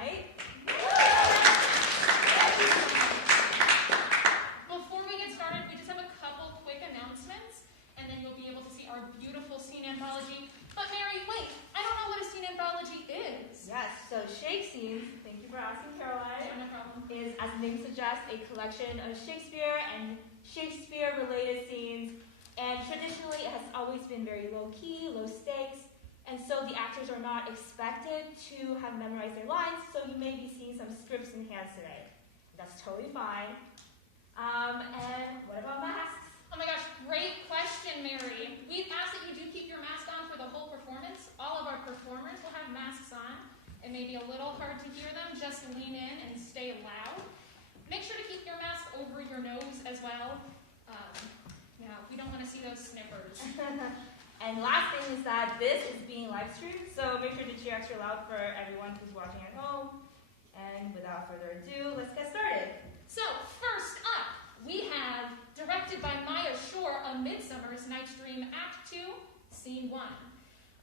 tonight. Before we get started, we just have a couple quick announcements, and then you'll be able to see our beautiful scene anthology. But Mary, wait, I don't know what a scene anthology is. Yes, so ShakeScenes, thank you for asking, Caroline, No problem. is, as the name suggests, a collection of Shakespeare and Shakespeare-related scenes. And traditionally, it has always been very low-key, low stakes, and so the actors are not expected to have memorized their lines, so you may be seeing some scripts in hand today. That's totally fine. And what about masks? Oh my gosh, great question, Mary. We've asked that you do keep your mask on for the whole performance. All of our performers will have masks on. It may be a little hard to hear them, just lean in and stay loud. Make sure to keep your mask over your nose as well. We don't want to see those snippers. And last thing is that this is being live streamed, so make sure to cheer extra loud for everyone who's watching at home. And without further ado, let's get started. So, first up, we have, directed by Maya Shore, A Midsummer's Night's Dream, Act 2, Scene 1.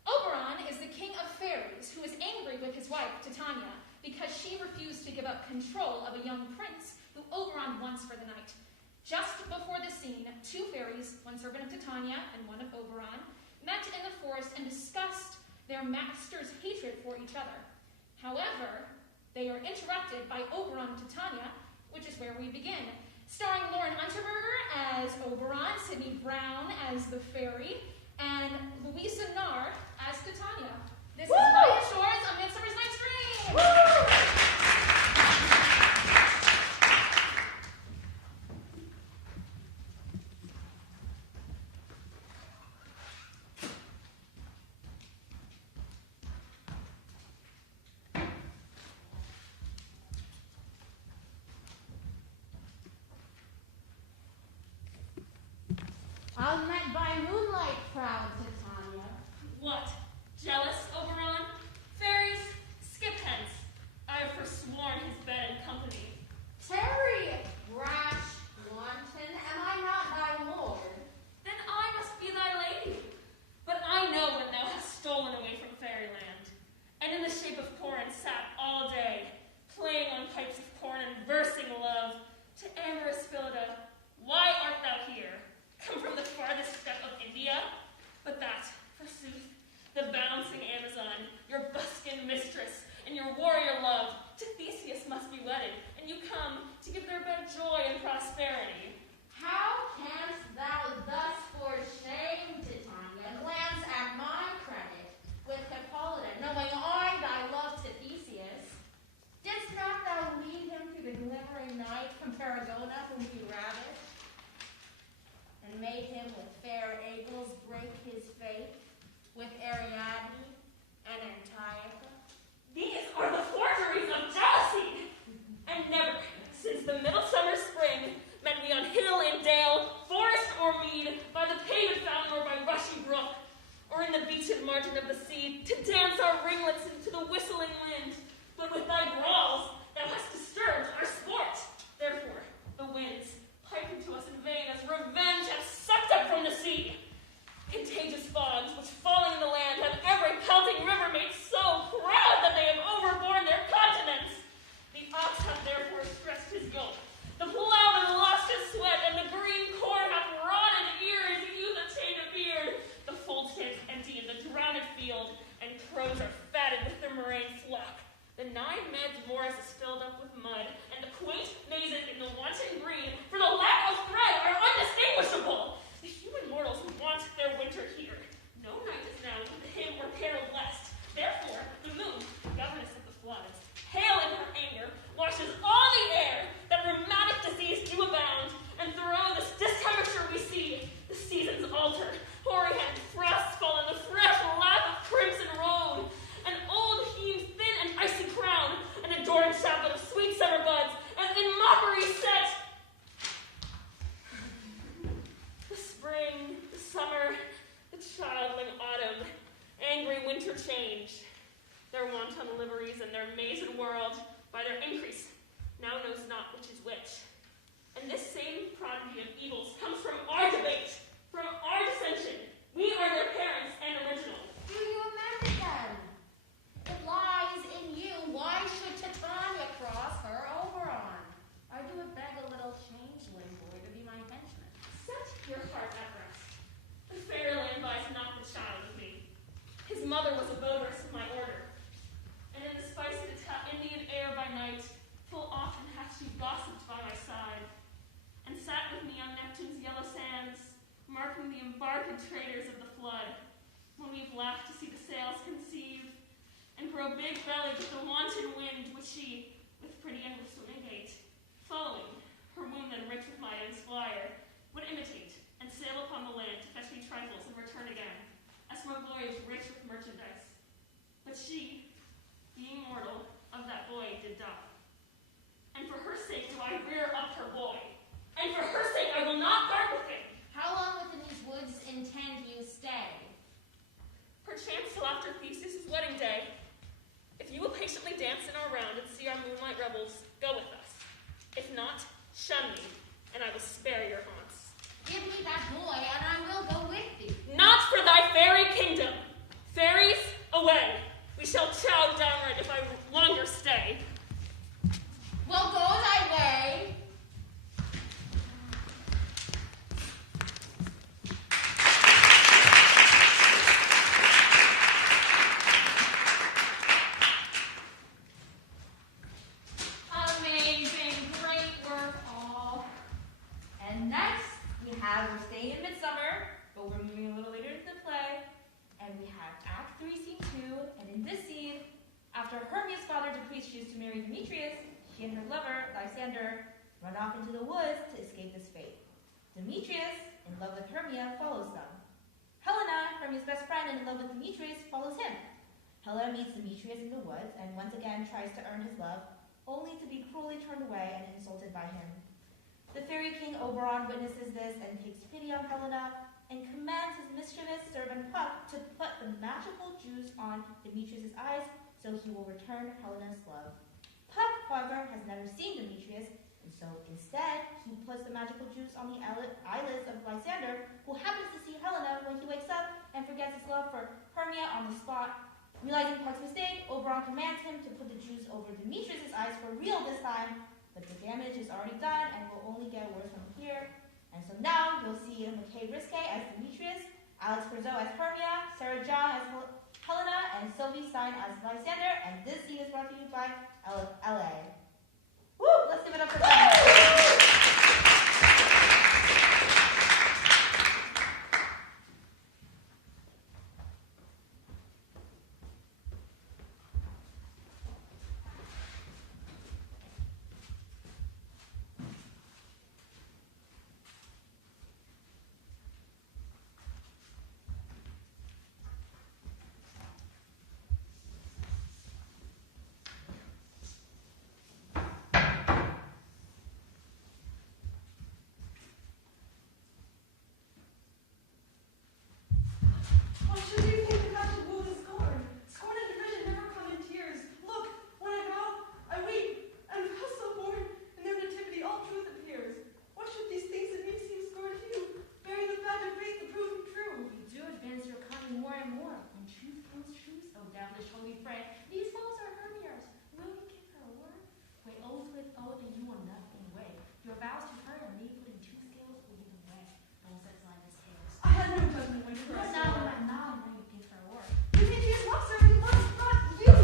Oberon is the king of fairies who is angry with his wife, Titania, because she refused to give up control of a young prince who Oberon wants for the night. Just before the scene, two fairies, one servant of Titania and one of Oberon, met in the forest and discussed their master's hatred for each other. However, they are interrupted by Oberon and Titania, which is where we begin. Starring Lauren Unterberger as Oberon, Sidney Brown as the fairy, and Louisa Nard as Titania. This is Maya Shore's A Midsummer's Night's Dream! Woo! I was met by moonlight, proud Titania. What? Jealous, Oberon? Fairies, skip hence. I have forsworn his bed and company. Tarry, rash wanton, am I not thy lord? Then I must be thy lady. But I know when thou hast stolen away from fairyland, and in the shape of corn sat all day, playing on pipes of corn and versing love. To amorous Phillida, why art thou here? Come from the farthest steppe of India? But that, forsooth, the bouncing Amazon, your buskin mistress, and your warrior love, to Theseus must be wedded, and you come to give their bed joy and prosperity. How canst thou thus for shame, Titania, glance at my credit with Hippolyta, knowing I thy love to Theseus? Didst not thou lead him through the glimmering night from Tarragona, whom he ravished, and made him with fair Agles break his faith with Ariadne and Antiope? These are the forgeries of jealousy! And never, since the middle summer spring, met we on hill and dale, forest or mead, by the paved fountain or by rushing brook, or in the beached margin of the sea, to dance our ringlets into the whistling wind. But with thy brawls, thou hast disturbed our sport. Therefore, the winds, piping to us in vain, as revenge have sucked up from the sea. Contagious fogs, which falling in the land, have every pelting river made so proud that they have overborne their continents. The ox hath therefore stressed his yoke, the plowman lost his sweat, and the green corn hath rotted ears, youth attained a beard. The fold stands empty in the drowned field, and crows are fatted with their murrain flock. The 9 meds morass is filled up with mud, and the quaint mazes in the wanton green, for the lack of thread, are undistinguishable. The human mortals want their winter here. No night is now with him or peril blessed. Therefore, the moon, governess of the floods, hail in her anger, washes all the air, that rheumatic disease do abound, and through this discomfiture we see the seasons alter, hoary and frosts fall in the fresh lap of crimson road, an old hewn thin and icy crown, an adorned chaplet of sweet summer buds, as in mockery set. The spring, the summer, the childling autumn, angry winter change. Their wanton liveries and their mazed world, by their increase, now knows not which is which. And this same prodigy of evils comes from our debate, from our dissension. We are their parents and original. Do you amend again? It lies in you. Why should mother was a votaress of my order, and in the spicy Indian air by night, full often hath she gossiped by my side, and sat with me on Neptune's yellow sands, marking the embarked traders of the flood, when we've laughed to see the sails conceive, and grow big-bellied with the wanton wind, which she, with pretty and with swimming gait, following, her womb then rich with my own squire, would imitate, and sail upon the land to fetch me trifles and return again, as more glories rich with merchandise. But she, being mortal, of that boy did die. And for her sake do I rear up her boy, and for her sake I will not part with him. How long within these woods intend you stay? Perchance till after Theseus' wedding day. If you will patiently dance in our round and see our moonlight revels, go with us. If not, shun me, and I will spare your haunts. Give me that boy, and I will go with thee. Not for thy fairy kingdom. Fairies, away. We shall chow downright if I longer stay. Well, go thy way. Amazing, great work, all. And next, we're staying in Midsummer, but we're moving a little later into the play. And we have Act 3, Scene 2, and in this scene, after Hermia's father decrees she is to marry Demetrius, she and her lover, Lysander, run off into the woods to escape this fate. Demetrius, in love with Hermia, follows them. Helena, Hermia's best friend and in love with Demetrius, follows him. Helena meets Demetrius in the woods and once again tries to earn his love, only to be cruelly turned away and insulted by him. The fairy king Oberon witnesses this and takes pity on Helena and commands his mischievous servant Puck to put the magical juice on Demetrius' eyes so he will return Helena's love. Puck, however, has never seen Demetrius, and so instead he puts the magical juice on the eyelids of Lysander, who happens to see Helena when he wakes up and forgets his love for Hermia on the spot. Realizing Puck's mistake, Oberon commands him to put the juice over Demetrius' eyes for real this time, but the damage is already done and will only get worse from here. And so now you'll see McKay Risque as Demetrius, Alex Perzo as Hermia, Sarah John as Helena, and Sylvie Stein as Lysander, and this scene is brought to you by LA. Woo! Let's give it up for them. What should you think the country wool is scorn? Scorn and derision never come in tears. Look, when I bow, I weep, and because so born, in their nativity all truth appears. What should these things that me seem scorn to you? Bearing the fact of faith to prove them true. You do advance your cunning more and more. When truth comes truth, O devilish holy friend, these foes are Hermia's. Will you give her a word? Weigh oath with oath, and you will nothing weigh. Your vows to her and me put in two scales will you weigh. Both as light as scales. I had no judgment when you No, first now, saw her. now, you give her a word. Demetrius loves her, but he loves not you.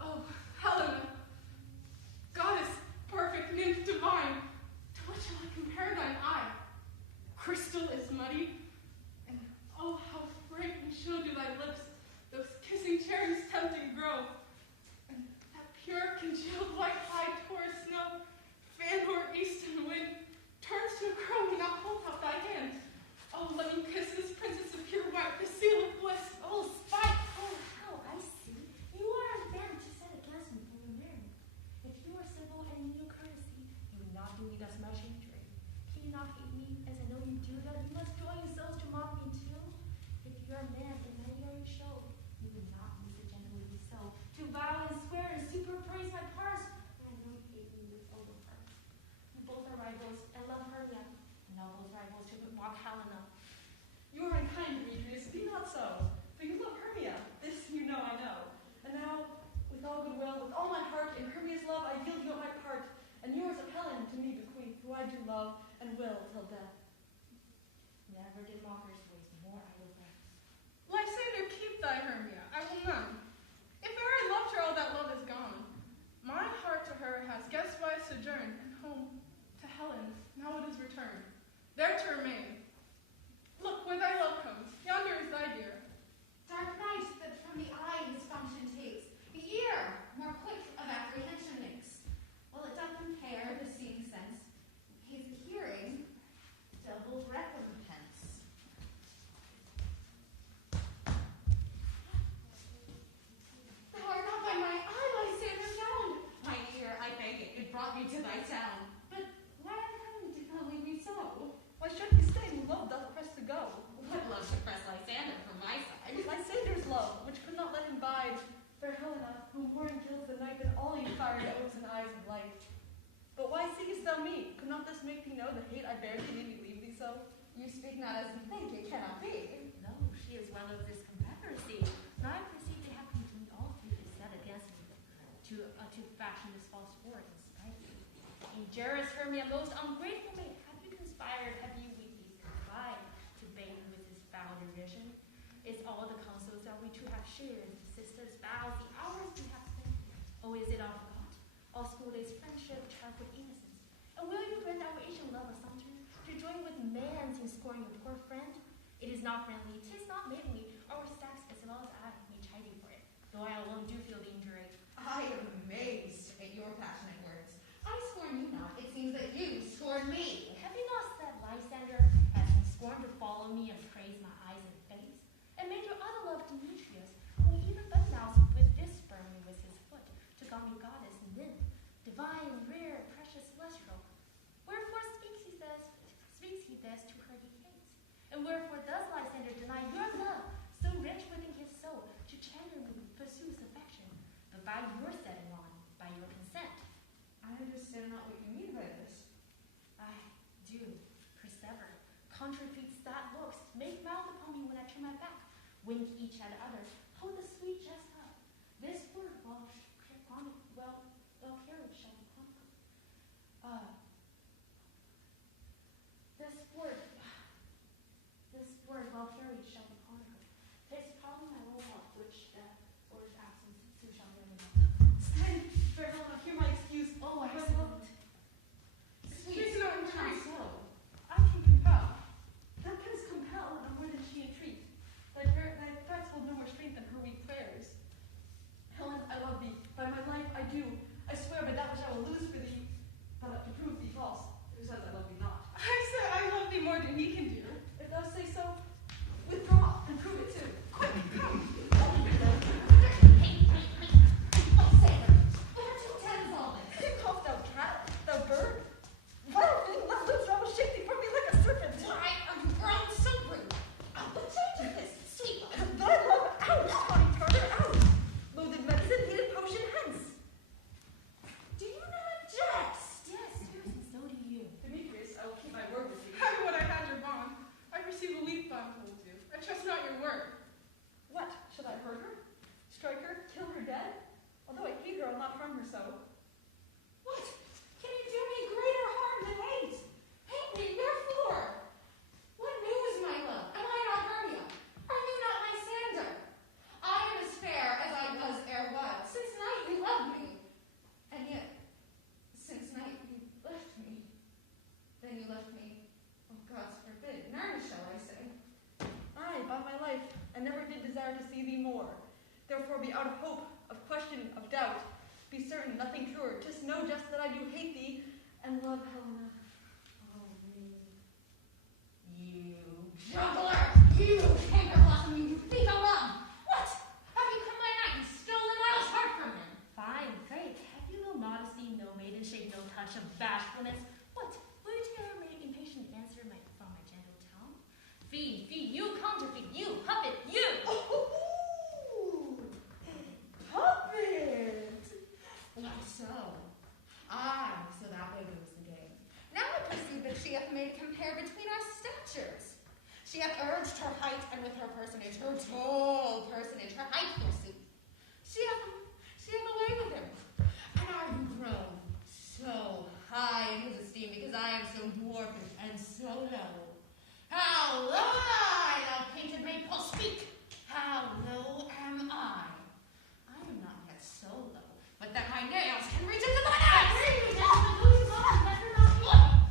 Oh, Helena, goddess, perfect, nymph divine, to what shall I compare thine eye? Crystal is muddy, and oh, thou mean? Could not this make thee know the hate I bear thee, made me leave thee so? You speak not as you think, it cannot be. No, she is one of this confederacy. Now I perceive they have come to me all three to set against me, to fashion this false war and spite me. Injurious Hermia, most ungrateful maid, have you conspired, have you with these contrived to bait me with this foul derision? Is all the counsels that we two have shared, the sisters' vows, the hours we have spent, oh, is it all forgot? All school days' friendship, childhood innocence. And will you grant our Asian love assumption to join with man's in scoring a poor friend? It is not friendly, 'tis not maidenly, our stacks as well as I may chide you for it, though I alone do feel the injury. I am amazed at your passionate words. I scorn you not. It seems that you scorn me. Have you not said Lysander has been scorned to follow me and praise my eyes and face? And made your other love Demetrius, who even but now with this spurn me with his foot, took on me goddess and nymph, divine, rare, precious, celestial. Wherefore speaks he thus to her he hates? And wherefore does Lysander deny your love, so rich within his soul, to champion me, pursues affection, but by your setting on, by your consent? I understand not what you mean by this. I do persever. Contrary feet, sad looks, make mouth upon me when I turn my back, wink each at other, hold the sweet jest up. This word well carried shall be chronicled. This word well carried shall be chronicled. It's probably my own heart which orders absence who shall never know. Stand, fair Helena, hear my excuse. Oh, My excellent. Speak not in Not truth. so. I can compel. Thou canst compel no more than she entreat. Thy threats hold no more strength than her weak prayers. Helen, I love thee. By my life I do. I swear by that which I will lose for thee, but to prove thee false. Who says I love thee not? I said I love thee more than he can do. If thou say so, withdraw and prove it too. Quick, come. Oh, Sailor, where to attend all this? Cough, thou cat, thou bird. Vile thing, let loose, I will shake thee from me like a serpent. Why are you grown so rude? The change of this, sweet love. Thy love out, tawny tartar out. Loathed medicine, hated potion hence. Do you not jest? Yes, seriously, so do you. Demetrius, I will keep my word with thee. How would I had your bond? I perceive a weak bond holds you. I trust not your word. What? Should I hurt her? Strike her? Kill her dead? Although I hate her, I'll not harm her so. What? Can you do me greater harm than hate? Hate me, wherefore? What news, my love? Am I not Hermia? Are you not Lysander? I am as fair as I was ere what. Since night you loved me. And yet, since night you left me. Then you left me, oh God's forbid, none shall I say. Aye, by my life, I never did desire to see thee more. Therefore be out of hope, of question, of doubt. Be certain, nothing truer. 'Tis no jest that I do hate thee, and love Helena. Oh, me. You juggler! You canker blossom, you thief of love! What? Have you come by night and stolen my heart from him? Fine, great. Have you no modesty, no maiden shape, no touch of bashfulness? What? Will you ever make impatient answer from my gentle tongue? Feed, you counterfeit, you puppet, you! Oh, puppet! Why so? Aye, so that way goes the game. Now I perceive that she hath made a compare between our statures. She hath urged her height, and with her personage, her tall personage, her height forsooth. She hath away with him. And are you grown so high in his esteem because I am so dwarfish and so low? How low am I, thou painted maid, oh speak! How low am I? I am not yet so low, but that my nails can reach into mine eyes!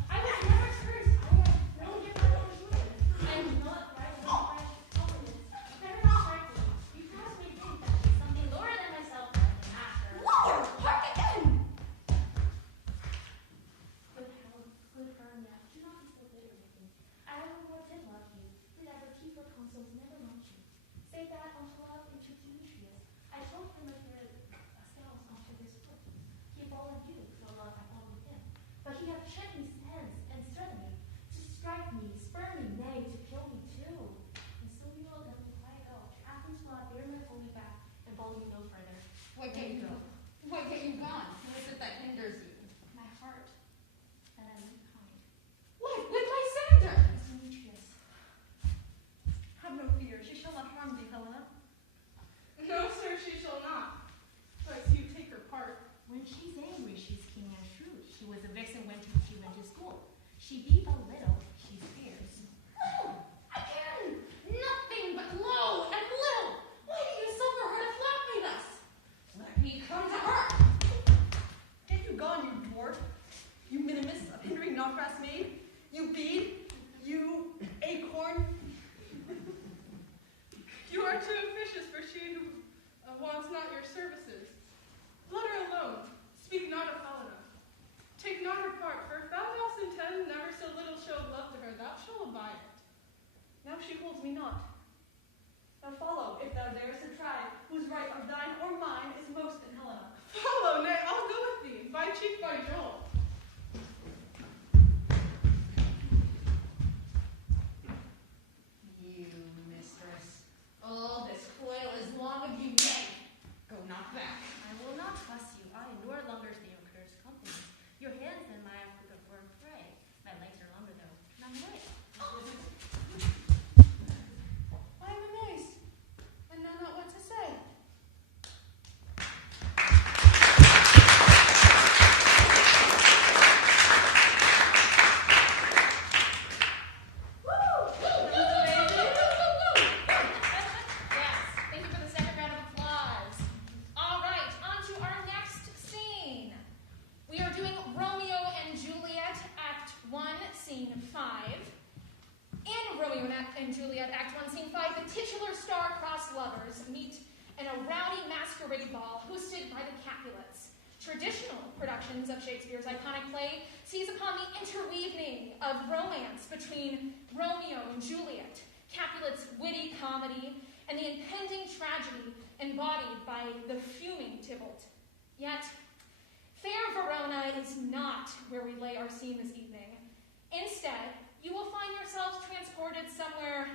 I was never cursed. I have no gift my own human. I am not right with my compliments. Better not strike me. You perhaps may think that she's something lower than myself, but I can master her. Lower! Hark again! Good Hermia, do not be so bitter with me. I evermore did love you, did ever keep her counsels, never loved you. Say that unto love into Demetrius, I told him of your scales unto his foot. He followed you, for love I followed him. But he hath checked me hands, and threatened me, to strike me, spurn me, nay, to kill me too. And so you will let me quiet go. To Athens will I bear my holy back, and follow you no further. What get you gone? Who is it that hinders you? My heart, She be but little, she fears. Little! Again! Nothing but low and little! Why do you suffer her to flap me thus? Let me come to her! Get you gone, you dwarf! You minimus of hindering Knotgrass maid! You bead! You acorn! You are too officious for she who wants not your services. Let her alone. Speak not of Helena. Take not her part, for if thou dost intend never so little show of love to her, thou shalt abide it. Now she holds me not. Now follow, if thou darest to try, whose right of thine or mine is most in Helena. Follow, nay, I'll go with thee, by cheek by jowl. You, mistress. Oh, this coil is long of you yet. Go not back. I will not trust you. I nor longer stay your cursed company. Your hands and my crooked for prey. My legs are longer though. None way. I am amazed, and know not what to say. Yes, thank you for the second round of applause. All right, on to our next scene. We are doing Romeo and Juliet, Act 1, Scene 5. In Romeo and Juliet, Act 1, Scene 5, the titular star-crossed lovers meet in a rowdy masquerade ball hosted by the Capulets. Traditional productions of Shakespeare's iconic play seize upon the interweaving of romance between Romeo and Juliet, Capulet's witty comedy, and the impending tragedy embodied by the fuming Tybalt. Yet, fair Verona is not where we lay our scene this evening. Instead, you will find yourselves transported somewhere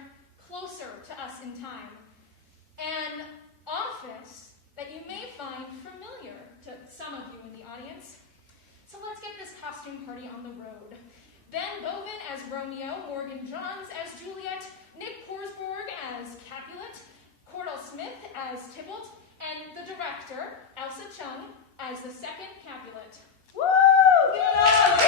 closer to us in time. An office that you may find familiar to some of you in the audience. So let's get this costume party on the road. Ben Bovin as Romeo, Morgan Johns as Juliet, Nick Porsborg as Capulet, Cordell Smith as Tybalt, and the director, Elsa Chung, as the second Capulet. Woo! Give it up!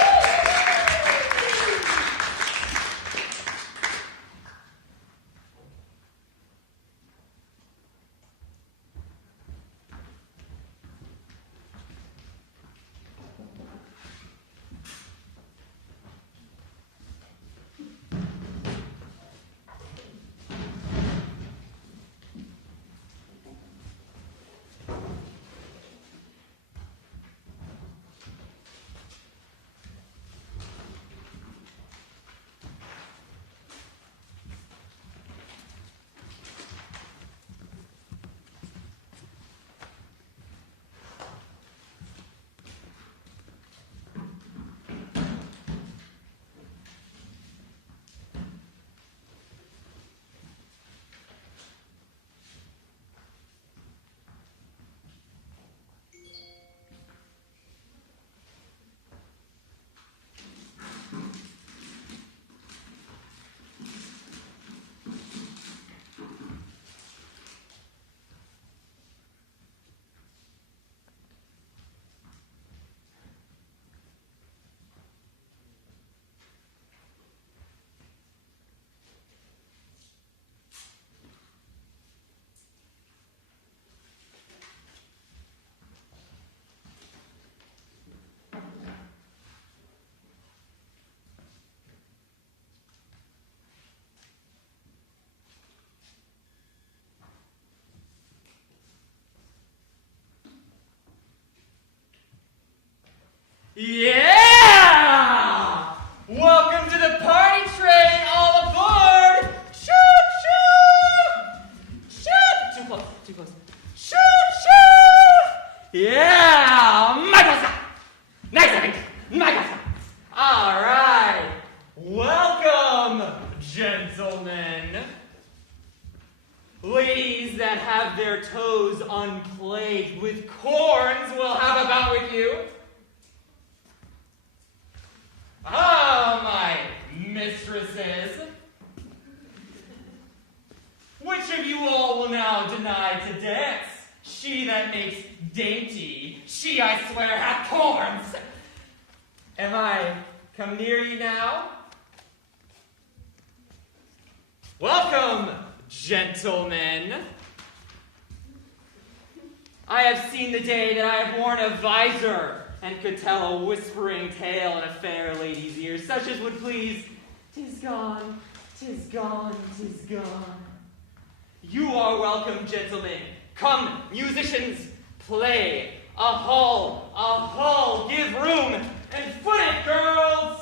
Yeah! Welcome to the party train, all aboard! Shoot, shoot! Shoot! Too close, too close. Shoot, shoot! Yeah! My casa! Nice, I think. My casa! All right. Welcome, gentlemen. Ladies that have their toes unplagued with corns will have a bout with you. Ah, my mistresses. Which of you all will now deny to dance? She that makes dainty, she I swear hath corns. Am I come near ye now. Welcome, gentlemen. I have seen the day that I have worn a visor and could tell a whispering tale in a fair lady's ear, such as would please. 'Tis gone, 'tis gone, 'tis gone. You are welcome, gentlemen. Come, musicians, play. A hull, give room, and foot it, girls!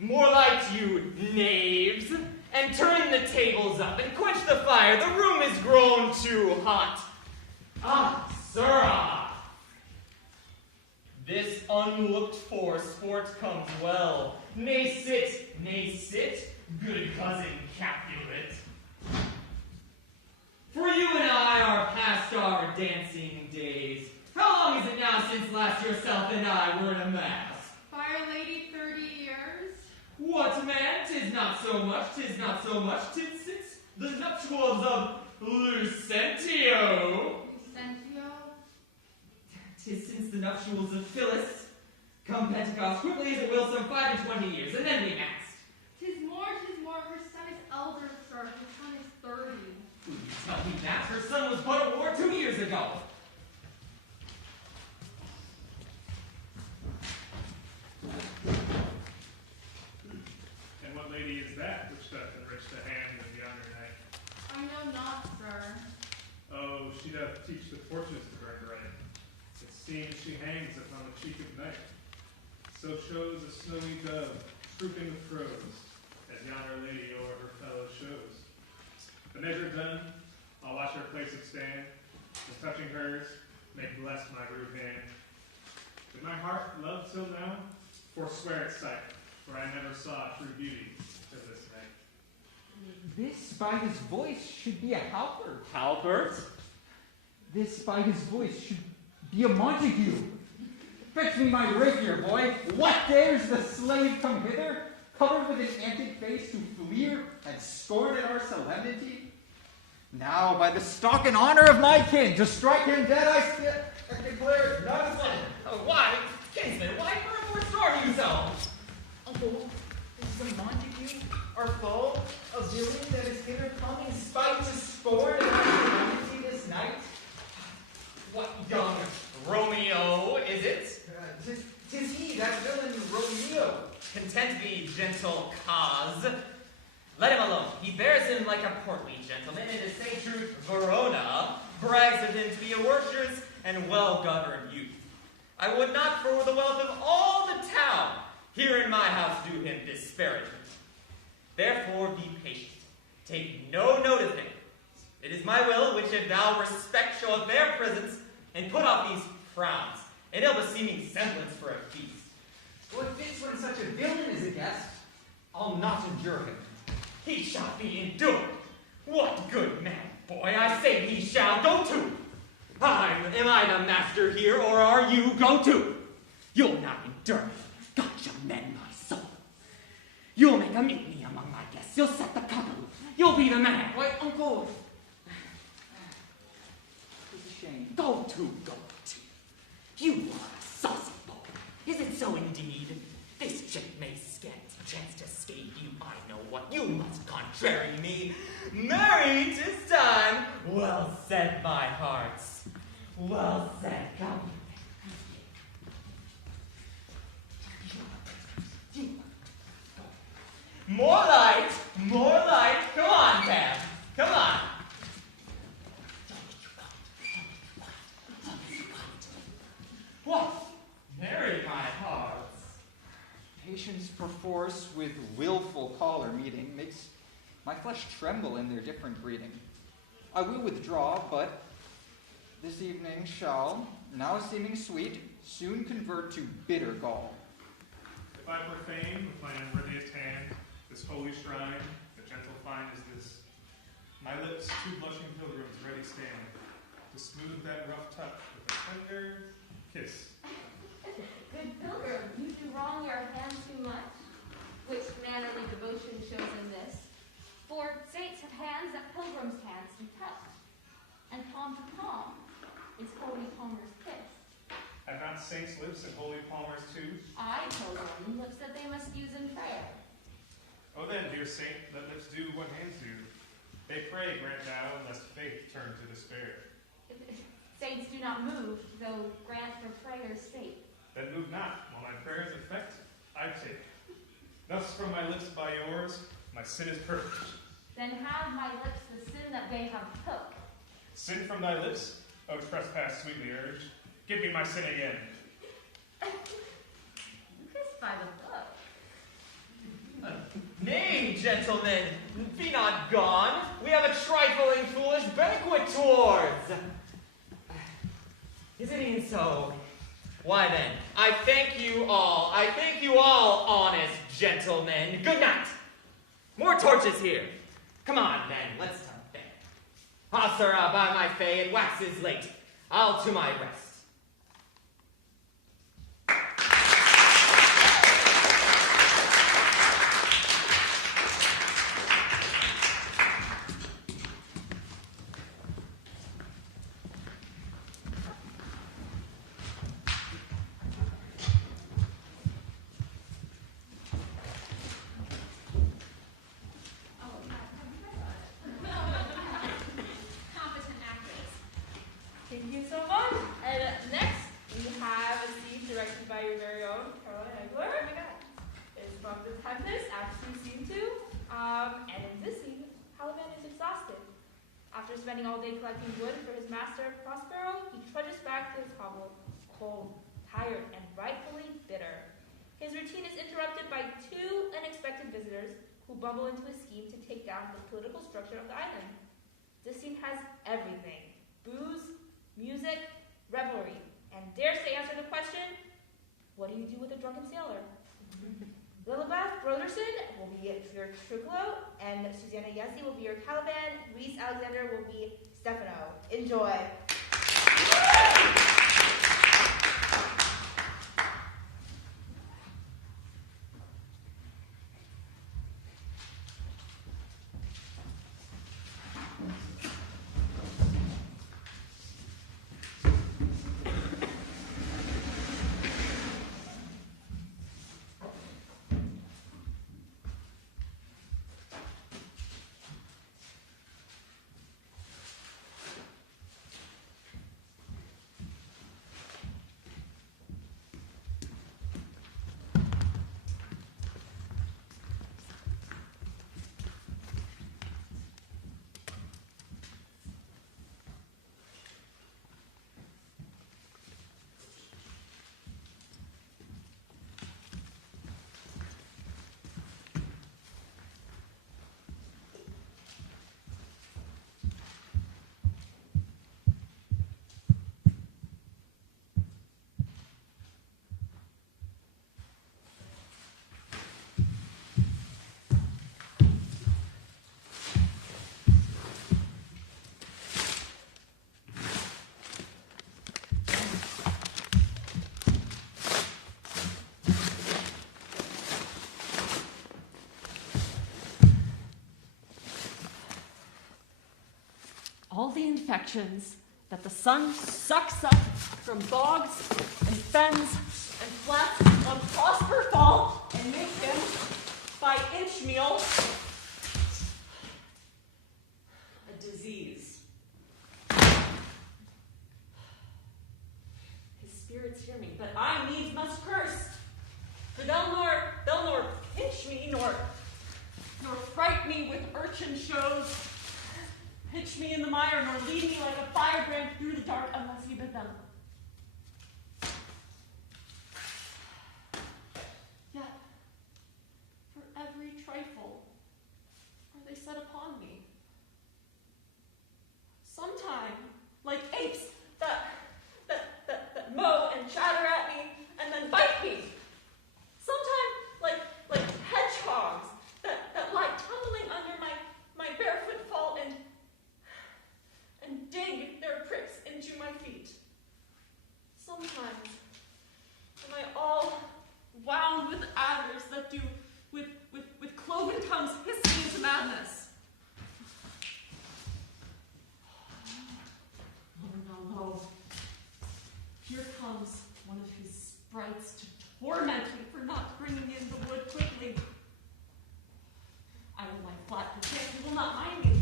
More light, you knaves, and turn the tables up, and quench the fire. The room is grown too hot. Ah, sirrah! This unlooked-for sport comes well. Nay, sit, good cousin Capulet. For you and I are past our dancing days. How long is it now since last yourself and I were in a mass? Fire lady, 30 years. What, man? 'Tis not so much, 'tis not so much. 'Tis since the nuptials of Lucentio. Lucentio? 'Tis since the nuptials of Phyllis. Come Pentecost, quickly as it will, some 25 years, and then we massed. 'Tis more, her son is elder, sir. Her son is 30. Who you tell me that? Her son was but a war 2 years ago. And what lady is that which doth enrich the hand of yonder knight? I know not, sir. Oh, she doth teach the torches to burn bright. It seems she hangs upon the cheek of night. So shows a snowy dove, trooping with crows, as yonder lady o'er her fellow shows. The measure done, I'll watch her place of stand, and touching hers, make blessed my rude hand. Did my heart love till now? Forswear its sight, for I never saw true beauty till this night. This, by his voice, should be a Halbert. Halbert? This, by his voice, should be a Montague. Fetch me my rapier, boy. What dares the slave come hither, covered with an antic face, to fleer and scorn at our solemnity? Now, by the stock and honor of my kin, to strike him dead, I declare none is left. Why, kinsman, why furthermore storm you so? Uncle, this is a Montague, our foe, a villain that is hither come in spite to scorn and our solemnity this night? What young Romeo is it? 'Tis he, that villain Romeo. Content thee, gentle cause. Let him alone. He bears him like a portly gentleman, and to say truth, Verona brags of him to be a virtuous and well-governed youth. I would not for the wealth of all the town here in my house do him disparagement. Therefore be patient. Take no note of him. It is my will, which if thou respect show of their presence, and put off these frowns, and ill-beseeming semblance for a feast. What fits when such a villain is a guest? I'll not endure him. He shall be endured. What good man, boy, I say he shall go to. Am I the master here, or are you go to? You'll not endure me. God shall mend my soul. You'll make a mutiny among my guests. You'll set the company. You'll be the man. Why, uncle. It's a shame. Go to. You are a saucy boy. Is it so indeed? This chick may scant chance to escape you. I know what you must contrary me. Marry, 'tis time. Well said, my hearts. Well said, come. More light. Come on, Pam. Come on. What? Marry my hearts. Patience perforce with willful caller meeting makes my flesh tremble in their different greeting. I will withdraw, but this evening shall, now seeming sweet, soon convert to bitter gall. If I profane with my unworthiest hand this holy shrine, the gentle fine is this. My lips two blushing pilgrims ready stand. to smooth that rough touch with a tender kiss. Good pilgrim, you do wrong your hand too much. Which mannerly devotion shows in this? For saints have hands that pilgrims' hands do touch, and palm to palm is holy palmer's kiss. Have not saints lips and holy palmers too? I pilgrim, lips that they must use in prayer. Oh then, dear saint, let lips do what hands do. They pray, grant thou, lest faith turn to despair. Saints do not move, though grant for prayer's sake. Then move not, while my prayers effect, I take. Thus from my lips by yours, my sin is purged. Then have my lips the sin that they have took. Sin from thy lips, O trespass sweetly urged, give me my sin again. Kissed by the book. Nay, gentlemen, be not gone. We have a trifling foolish banquet towards. Is it even so? Why then, I thank you all, honest gentlemen. Good night. More torches here. Come on, then, let's turn fair. Ah, sirrah, by my fay, it waxes late. I'll to my rest. Competent actors. Thank you so much. And next, we have a scene directed by your very own Caroline Egler. Oh my God. It's from The Tempest, Act 2, Scene 2. And in this scene, Caliban is exhausted. After spending all day collecting wood for his master, Prospero, he trudges back to his hovel, cold, tired, and rightfully bitter. His routine is interrupted by two unexpected visitors who bumble into his scheme to take down the political structure of the island. This scene has everything: booze, music, revelry, and dare say answer the question, what do you do with a drunken sailor? Lilibeth Broderson will be your Tricolo, and Susanna Yesi will be your Caliban. Reese Alexander will be Stefano. Enjoy. All the infections that the sun sucks up from bogs and fens and flats on Prosper fall and make him, by inch meal, a disease. His spirits hear me, but I needs must curse, for they'll nor pinch me, nor fright me with urchin shows, pitch me in the mire, nor lead me like a firebrand through the dark unless he bid them. Yet, for every trifle are they set upon me. Sometime, like apes that mow and chatter at me and then bite me. Sometime, like hedgehogs that lie tumbling under my barefoot fall and dig their pricks but you will not mind me.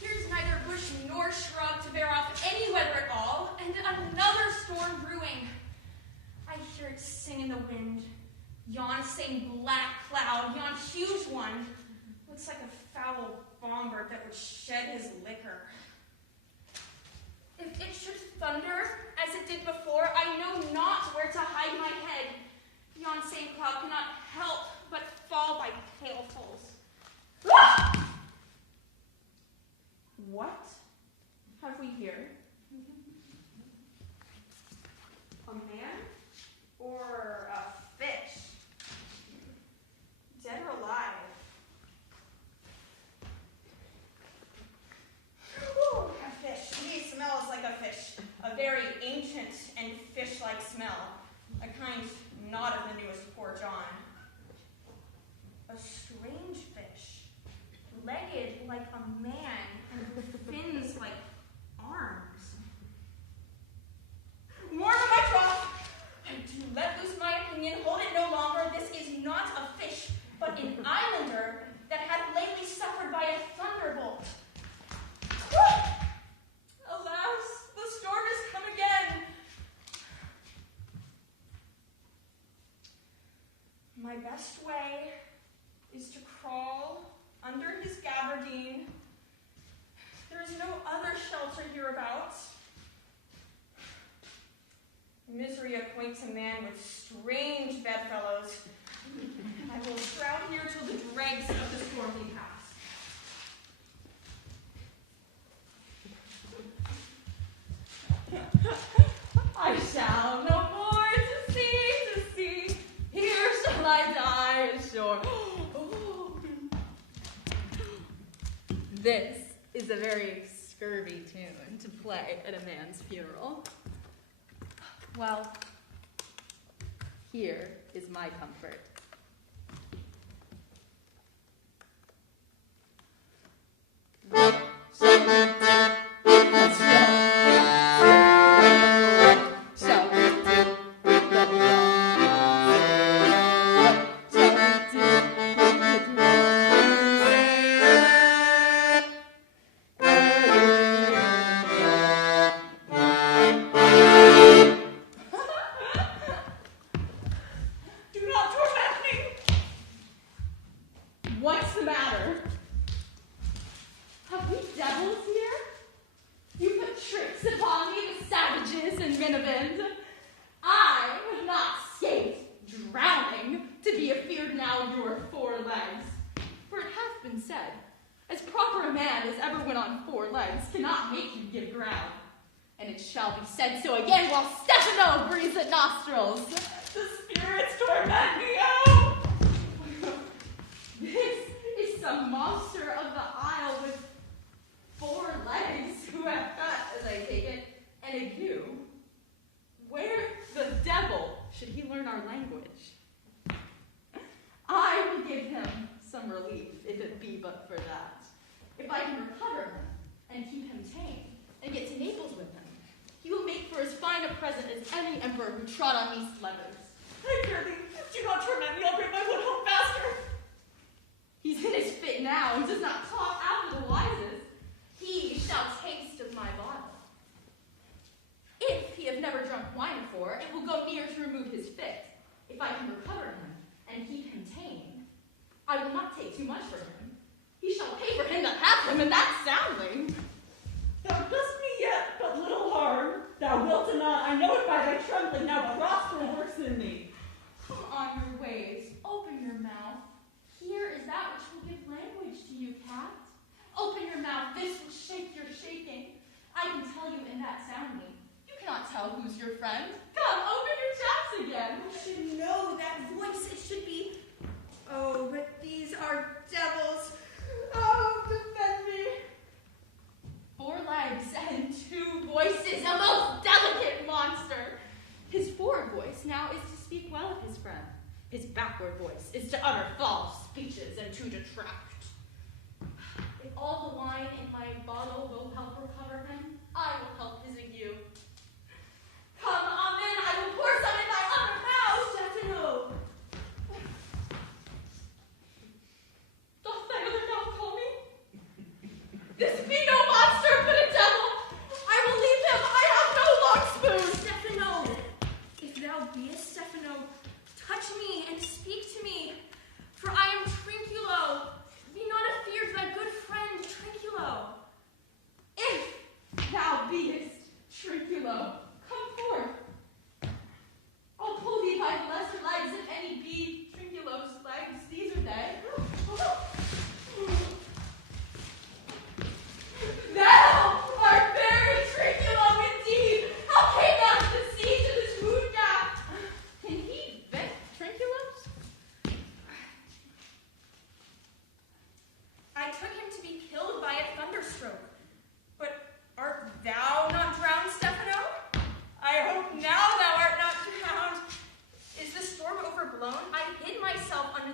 Here's neither bush nor shrub to bear off any weather at all, and another storm brewing. I hear it sing in the wind. Yon same black cloud, yon huge one, looks like a foul bombard that would shed his liquor. If it should thunder, as it did before, I know not where to hide my head. Yon same cloud cannot help but fall by pailfuls. What have we here? A man or a fish? Dead or alive? Ooh, a fish. He smells like a fish. A very ancient and fish-like smell. A kind not of the newest Poor John. A strange fish. Legged like a man and with fins like arms. Warm in my trough. I do let loose my opinion. Hold it no longer. This is not a fish, but an islander that hath lately suffered by a thunderbolt. Alas, the storm has come again. My best way is to crawl under his gabardine. There is no other shelter hereabouts. Misery acquaints a man with strange bedfellows. I will shroud here till the dregs of the storm be past. I shall no more to see. Here shall I die ashore. This is a very scurvy tune to play at a man's funeral. Well, here is my comfort. What's the matter? Have we devils here? You put tricks upon me with savages and minivins. I have not escaped drowning to be afeard now your 4 legs. For it hath been said, as proper a man as ever went on 4 legs cannot make you give ground. And it shall be said so again while Stefano breathes at nostrils. The spirits torment me, oh! This is some monster of the isle with 4 legs who have got, as I take it, an ague. Where the devil should he learn our language? I will give him some relief, if it be but for that. If I can recover him and keep him tame and get to Naples with him, he will make for as fine a present as any emperor who trod on these leathers. I pray thee, do not torment me, I'll bring my wood home faster. He's in his fit now and does not talk after the wisest. He shall taste of my bottle. If he have never drunk wine before, it will go near to remove his fit. If I can recover him and keep him tame, I will not take too much for him. He shall pay for him that hath him, and that soundly. Thou dost me yet but little harm. Thou wilt not, I know it by thy trembling, now prosper works in me. Come on your ways, open your mouth. Here is that which will give language to you, cat. Open your mouth, this will shake your shaking. I can tell you in that sounding. You cannot tell who's your friend. Come, open your chaps again. I should know that voice. It should be. Oh, but these are devils. Oh, defend me. 4 legs and 2 voices, a most delicate monster. His forward voice now is to speak well of his friend. His backward voice is to utter false speeches and to detract. If all the wine in my bottle will help recover him, I will help his ague. Come, amen, I will pour some in thy upper mouth, Stefano.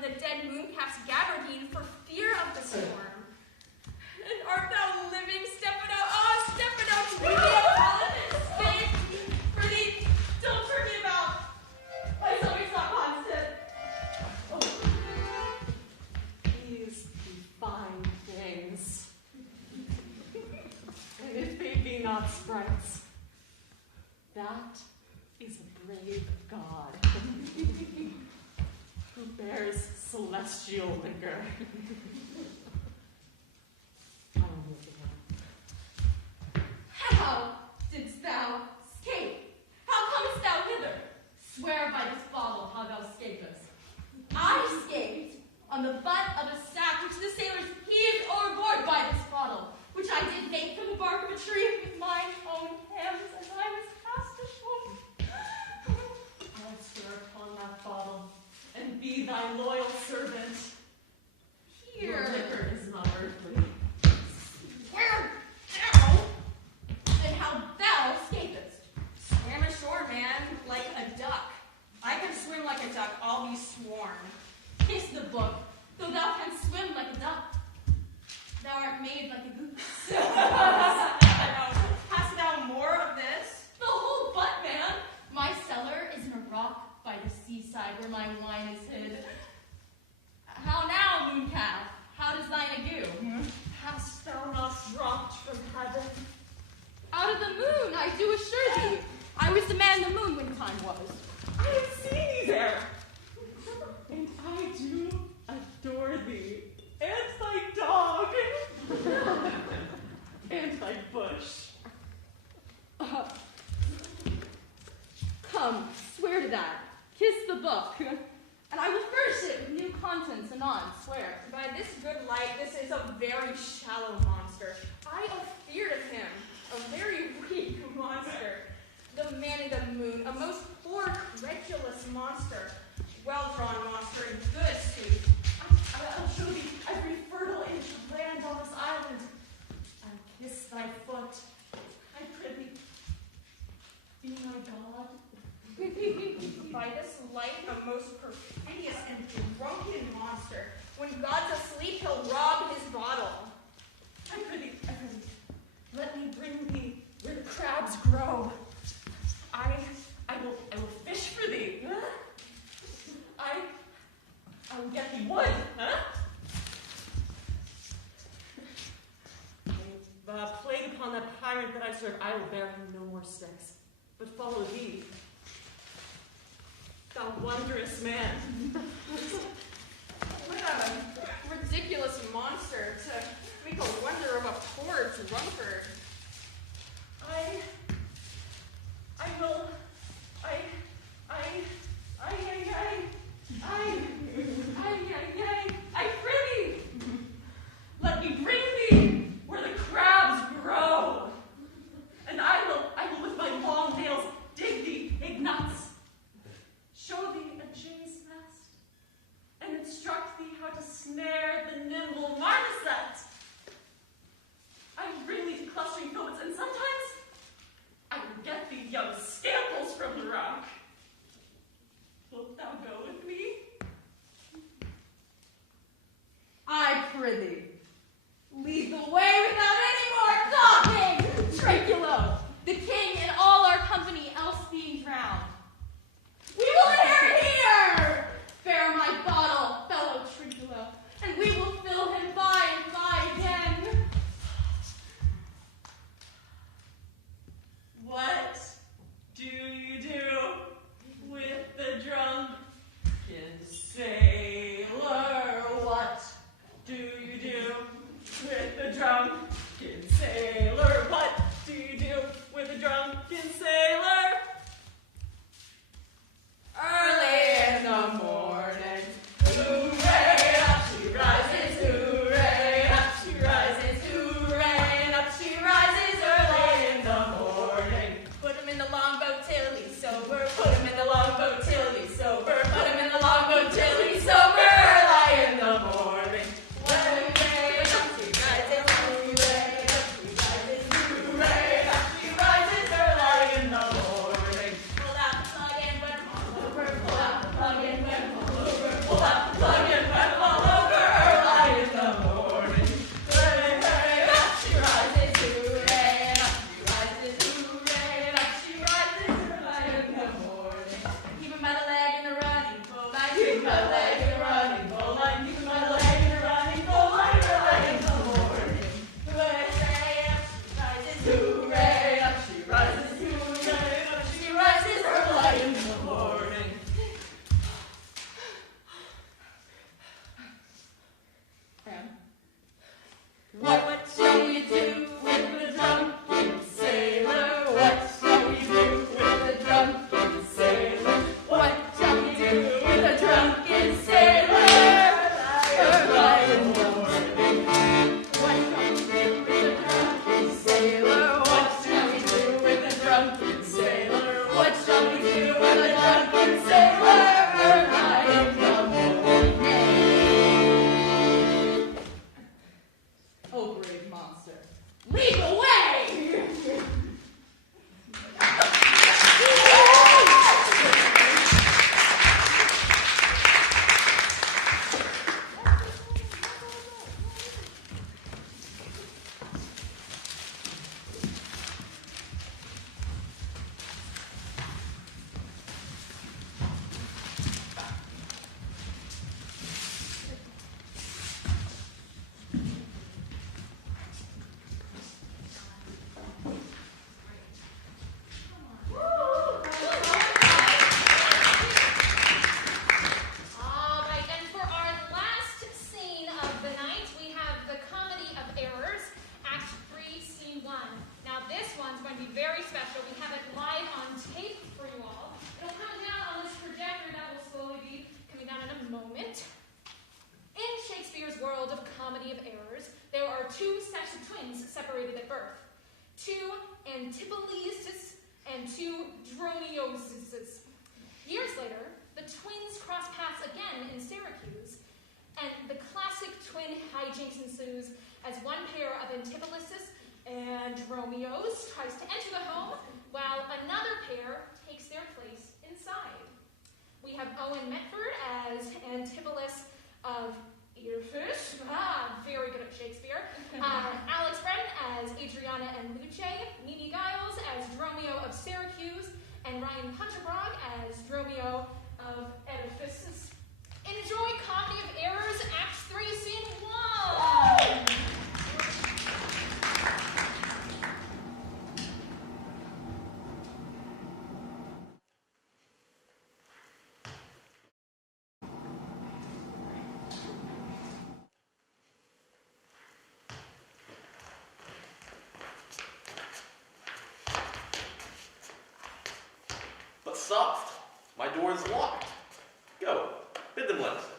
the dead mooncalf's gabardine for fear of the storm. And art thou living, Stefano? Oh, Stefano, to be a paladin, space for thee. Don't turn me about. My stomach's not constant. Oh. These be fine things. And if they be not sprites, that is a brave god who bears celestial liquor. I will look at him. How didst thou escape? How comest thou hither? Swear by this bottle how thou escapest. I escaped on the butt of a sack which the sailors heaved overboard by this bottle, which I did make from the bark of a tree with mine own hands as I was cast ashore. I'll swear upon that bottle and be thy loyal servant. Your Here. liquor is not earthly. Where thou? And how thou escapest. Swam ashore, man, like a duck. I can swim like a duck, I'll be sworn. Kiss the book, though thou canst swim like a duck. Thou art made like a goose. Hast thou more of this? The whole butt, man. My cellar is in a rock by the seaside where my wine is hid. How now, mooncalf? How does thine ague? Hast thou not dropped from heaven? Out of the moon, I do assure thee. I was the man in the moon when time was. I have seen thee there. And I do adore thee. And thy dog. And thy bush. Come, swear to that. Kiss the book. And I will furnish it with new contents anon, swear. By this good light, this is a very shallow monster. I afeard of him, a very weak monster. The man in the moon, a most poor, credulous monster. Well-drawn monster in good suit. I'll show thee every fertile inch of land on this island. I'll kiss thy foot. I prithee, be my god. By this light, a most perfidious and drunken monster. When God's asleep, he'll rob his bottle. I prithee, let me bring thee where the crabs grow. I will fish for thee. I will get thee wood, huh? Plague upon that tyrant that I serve, I will bear him no more sticks, but follow thee. Thou wondrous man. What a ridiculous monster to make a wonder of a poor drunkard. I prithee, let me bring thee where the crabs grow, and I will with my long nails dig thee ignuts, show thee a jay's nest, and instruct thee how to snare the nimble marmoset. I will bring thee to clustering goats, and sometimes I will get thee young scamples from the rock. Wilt thou go with me? I prithee, lead the way without any more talking! Triculo, the king and all our company else being drowned. We will inherit here! Bear my bottle, fellow Triculo, and we will fill him by and by going to be very special. We have it live on tape for you all. It'll come down on this projector that will slowly be coming down in a moment. In Shakespeare's world of comedy of errors, there are two sets of twins separated at birth. Two Antipholus and two Dromioses. Years later, the twins cross paths again in Syracuse, and the classic twin hijinks ensues as one pair of Antipholus and Dromios tries to enter the home, while another pair takes their place inside. We have Owen Metford as Antipholus of Earfish, very good at Shakespeare. Alex Brennan as Adriana and Luce, Mimi Giles as Dromio of Syracuse, and Ryan Punterbrog as Dromio of Edifices. Enjoy Comedy of Errors, Act 3, Scene 1! But soft, my door is locked. Go, bid them let us in.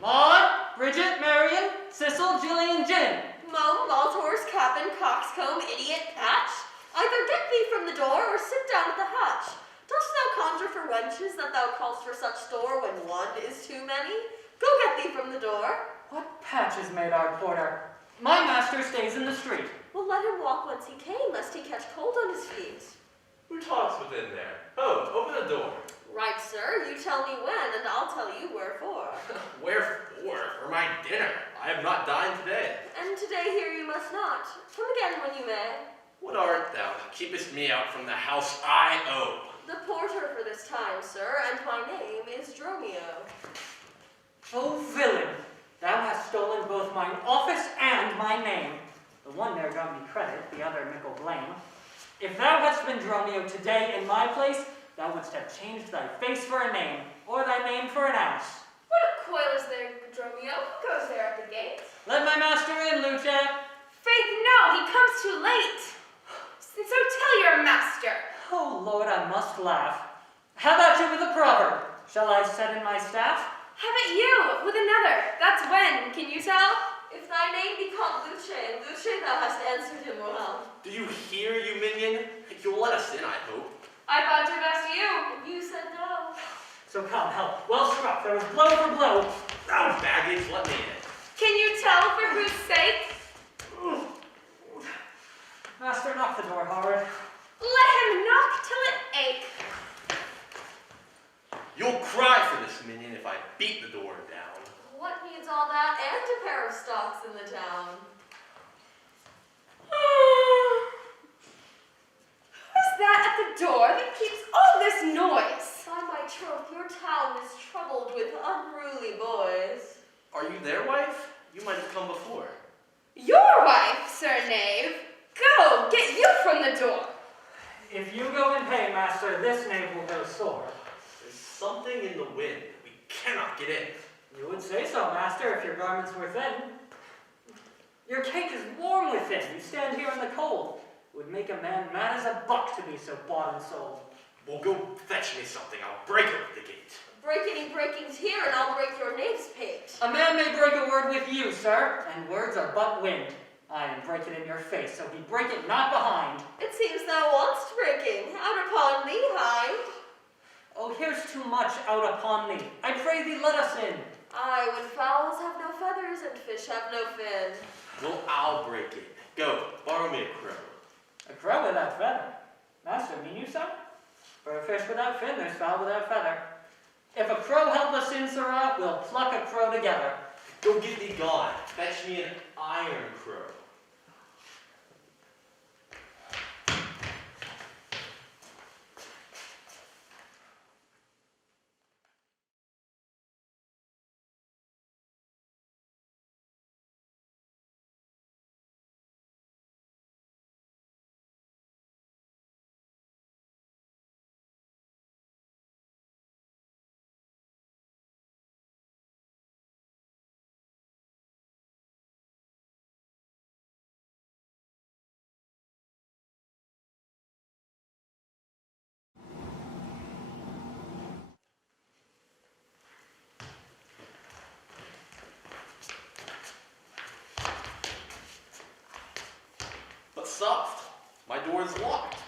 Maud, Bridget, Marion, Cecil, Jillian, Jen. Mome, Maltors, Cap'n, Coxcomb, Idiot, Patch. Either get thee from the door, or sit down at the hatch. Dost thou conjure for wenches that thou call'st for such store when one is too many? Go get thee from the door. What patches made our porter? My master stays in the street. Well, let him walk whence he came, lest he catch cold on his feet. Who talks within there? Oh, open the door. Right, sir, you tell me when, and I'll tell you wherefore. Wherefore? For my dinner. I have not dined today. And today here you must not. Come again when you may. What art thou that keepest me out from the house I owe? The porter for this time, sir, and my name is Dromio. O villain, thou hast stolen both mine office and my name. The one there got me credit, the other mickle blame. If thou hadst been Dromio today in my place, thou wouldst have changed thy face for a name, or thy name for an ass. What a coil is there, Dromio? Who goes there at the gate? Let my master in, Luce. Faith, no, he comes too late. So tell your master. Oh, Lord, I must laugh. How about you with a proverb? Shall I set in my staff? How about you with another? That's when, can you tell? If thy name be called Luce, Luce thou hast answered him well. Do you hear, you minion? You'll let us in, I hope. I thought to best you. You said no. So come, help. Well struck. There was blow for blow. Oh, baggage, let me in. Can you tell for whose sake? Master, knock the door hard. Let him knock till it ache. You'll cry for this minion if I beat the door down. What needs all that and a pair of stocks in the town? Who's that at the door that keeps all this noise? By my troth, your town is troubled with unruly boys. Are you their wife? You might have come before. Your wife, sir knave. Go, get you from the door. If you go in pay, master, this knave will go sore. There's something in the wind. We cannot get in. You would say so, master, if your garments were thin. Your cake is warm within. You stand here in the cold. It would make a man mad as a buck to be so bought and sold. Well, go fetch me something. I'll break open the gate. Break any breakings here, and I'll break your knave's pate. A man may break a word with you, sir, and words are but wind. I am breaking in your face, so he break it not behind. It seems thou want'st breaking. Out upon thee, hind. Oh, here's too much out upon thee. I pray thee, let us in. Aye, when fowls have no feathers and fish have no fin. Well, I'll break it. Go, borrow me a crow. A crow without feather. Master, mean you so? For a fish without fin, there's fowl without feather. If a crow help us in, sirrah, we'll pluck a crow together. Go get thee gone. Fetch me an iron crow. soft. My door is locked.